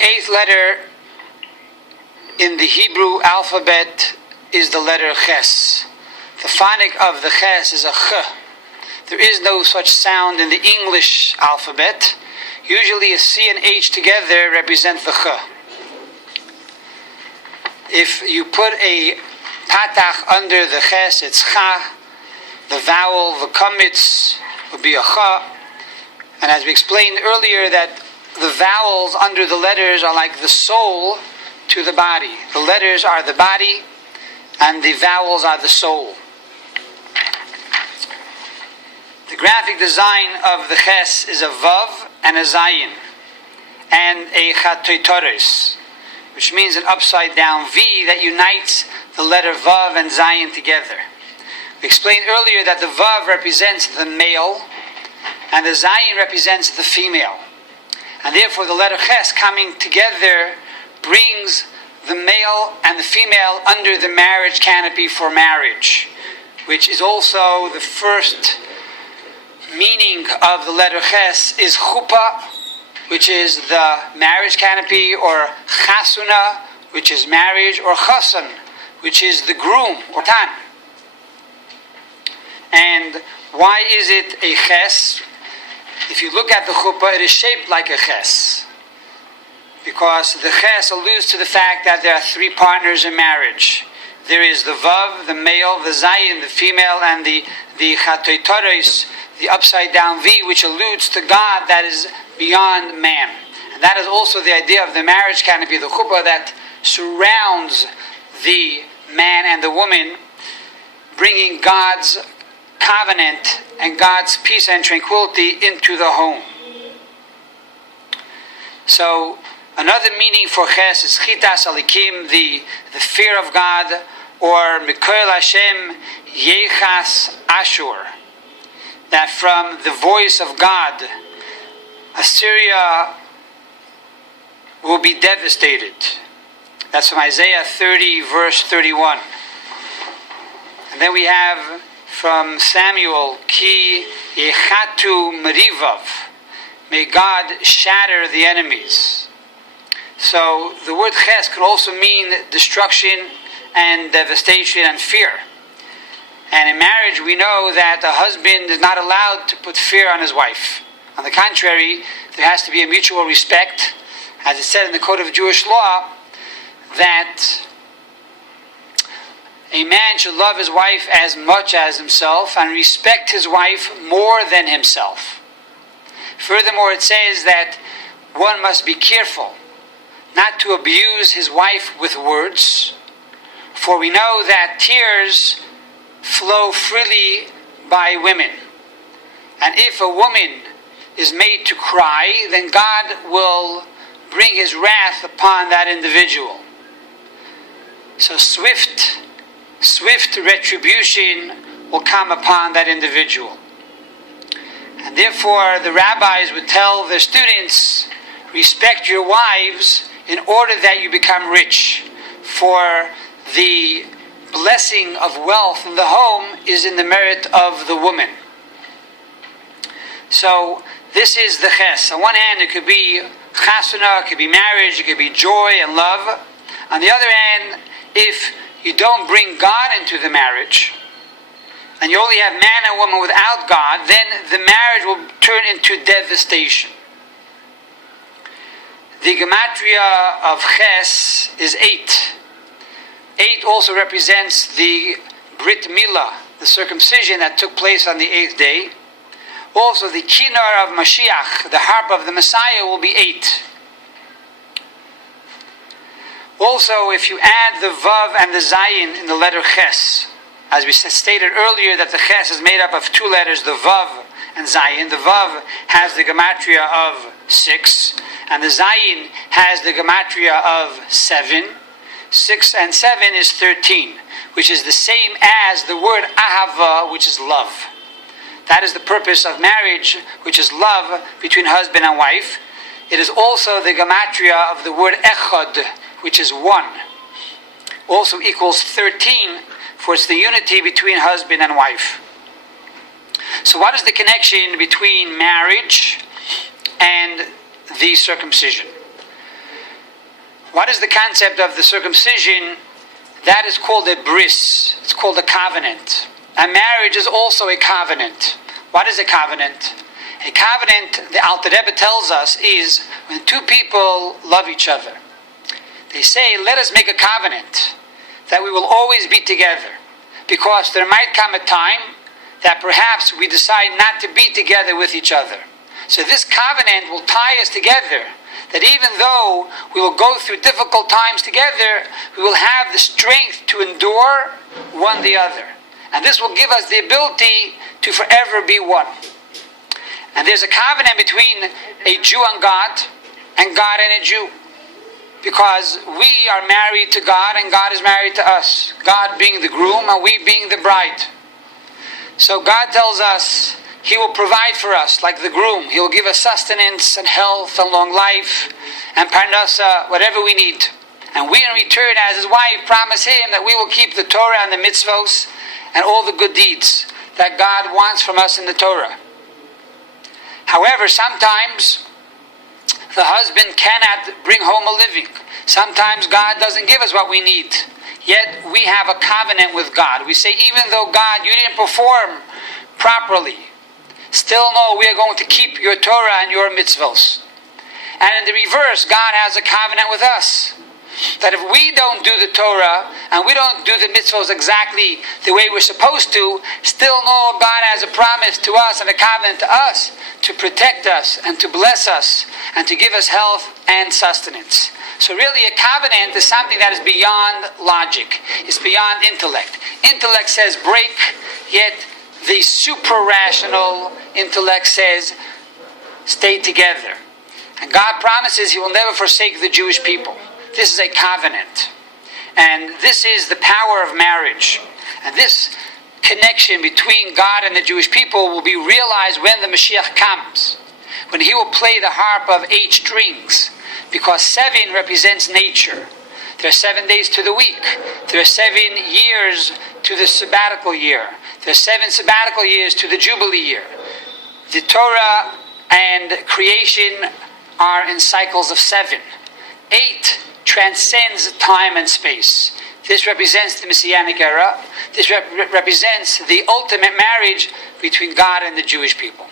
The eighth letter in the Hebrew alphabet is the letter Ches. The phonic of the Ches is a Ch. There is no such sound in the English alphabet. Usually a C and H together represent the Ch. If you put a patach under the Ches, it's Cha. The vowel, the kamitz, would be a Cha. And as we explained earlier, that the vowels under the letters are like the soul to the body. The letters are the body, and the vowels are the soul. The graphic design of the Ches is a Vav and a Zayin, and a Chatoitoris, which means an upside down V that unites the letter Vav and Zayin together. We explained earlier that the Vav represents the male, and the Zayin represents the female. And therefore the letter Ches coming together brings the male and the female under the marriage canopy for marriage, which is also the first meaning of the letter Ches is chuppah, which is the marriage canopy, or chasuna, which is marriage, or chasan, which is the groom, or tan. And why is it a Ches? If you look at the chuppah, it is shaped like a Ches, because the Ches alludes to the fact that there are three partners in marriage. There is the Vav, the male, the Zayin, the female, and the Chatoitoris, the upside down V, which alludes to God that is beyond man. And that is also the idea of the marriage canopy, the chuppah, that surrounds the man and the woman, bringing God's covenant and God's peace and tranquility into the home. So another meaning for Ches is chitas alikim, the fear of God, or Mikoel Hashem Yechas Ashur, that from the voice of God, Assyria will be devastated. That's from Isaiah 30, verse 31. And then we have from Samuel, Ki Yechatu Merivav, may God shatter the enemies. So the word Ches can also mean destruction and devastation and fear. And in marriage, we know that a husband is not allowed to put fear on his wife. On the contrary, there has to be a mutual respect, as it said in the Code of Jewish Law, that a man should love his wife as much as himself and respect his wife more than himself. Furthermore, it says that one must be careful not to abuse his wife with words, for we know that tears flow freely by women. And if a woman is made to cry, then God will bring his wrath upon that individual. So swift retribution will come upon that individual. And therefore the rabbis would tell their students, respect your wives in order that you become rich, for the blessing of wealth in the home is in the merit of the woman. So this is the Ches. On one hand, it could be chasuna, it could be marriage, it could be joy and love. On the other hand, if you don't bring God into the marriage, and you only have man and woman without God, then the marriage will turn into devastation. The gematria of Ches is 8. 8 also represents the Brit Milah, the circumcision that took place on the 8th day. Also, the kinar of Mashiach, the harp of the Messiah, will be 8. Also, if you add the Vav and the Zayin in the letter Ches, as we stated earlier that the Ches is made up of two letters, the Vav and Zayin. The Vav has the gematria of 6, and the Zayin has the gematria of 7. 6 and 7 is 13, which is the same as the word ahava, which is love. That is the purpose of marriage, which is love between husband and wife. It is also the gematria of the word echad, which is 1. Also equals 13, for it's the unity between husband and wife. So what is the connection between marriage and the circumcision? What is the concept of the circumcision? That is called a bris. It's called a covenant. And marriage is also a covenant. What is a covenant? A covenant, the Alter Rebbe tells us, is when two people love each other. They say, let us make a covenant that we will always be together. Because there might come a time that perhaps we decide not to be together with each other. So this covenant will tie us together. That even though we will go through difficult times together, we will have the strength to endure one the other. And this will give us the ability to forever be one. And there's a covenant between a Jew and God and a Jew. Because we are married to God and God is married to us. God being the groom and we being the bride. So God tells us He will provide for us like the groom. He will give us sustenance and health and long life and parnasa, whatever we need. And we in return, as His wife, promise Him that we will keep the Torah and the mitzvos and all the good deeds that God wants from us in the Torah. However, sometimes the husband cannot bring home a living. Sometimes God doesn't give us what we need. Yet we have a covenant with God. We say, even though God, you didn't perform properly, still no, we are going to keep your Torah and your mitzvos. And in the reverse, God has a covenant with us. That if we don't do the Torah and we don't do the mitzvos exactly the way we're supposed to, still no, God has a promise to us and a covenant to us to protect us and to bless us and to give us health and sustenance. So really a covenant is something that is beyond logic. It's beyond intellect. Intellect says break, yet the super-rational intellect says stay together. And God promises He will never forsake the Jewish people. This is a covenant. And this is the power of marriage. And this connection between God and the Jewish people will be realized when the Mashiach comes. When He will play the harp of 8 strings. Because 7 represents nature. There are 7 days to the week. There are 7 years to the sabbatical year. There are 7 sabbatical years to the Jubilee year. The Torah and creation are in cycles of 7. 8 transcends time and space. This represents the Messianic era. This represents the ultimate marriage between God and the Jewish people.